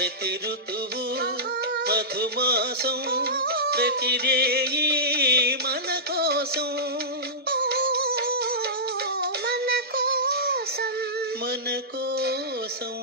ప్రతి ఋతువు మధుమాసం ప్రతిరేయి మన కోసం మన కోసం మన కోసం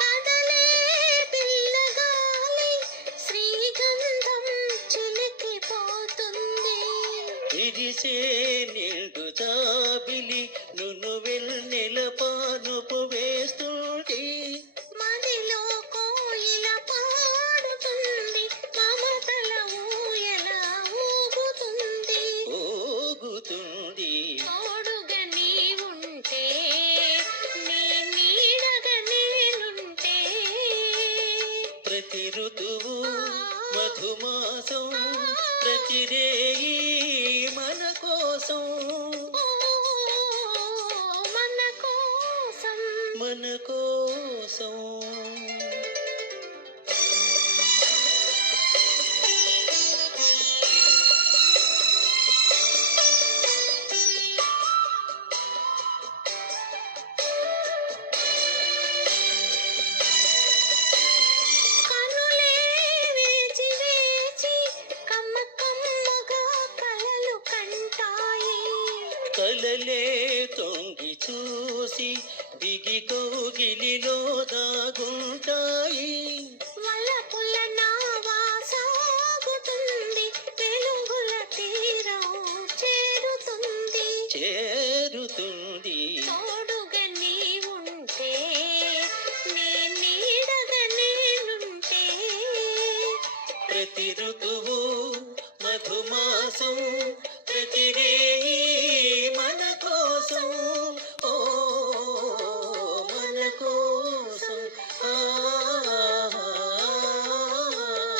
కదలే పిల్లగాలి శ్రీగంధం చిలికిపోతుంది విరిసే నిండు జాబిలి నును వెన్నెల పానుపు వేస్తుంది మదిలో కోయిల పాడుతుంది మమతల ఊయల ఊగుతుంది ఊగుతుంది తోడుగా నీవుంటే నీ నీడగా నేనుంటే ప్రతి ఋతువు మధుమాసం ప్రతిరేయి మన కోసం మన కోసం మన కోసం కనులే వేచి వేచి కమ్మ కమ్మగా కలలు కంటాయి కలలే తొంగి చూసి బిగి కౌగిలిలో దాగుంటాయి వలపుల నావా సాగుతుంది వెలుగుల తీరం చేరుతుంది చేరుతుంది తోడుగా నీవుంటే నీ నీడగా నేనుంటే ప్రతి ఋతువు మధుమాసం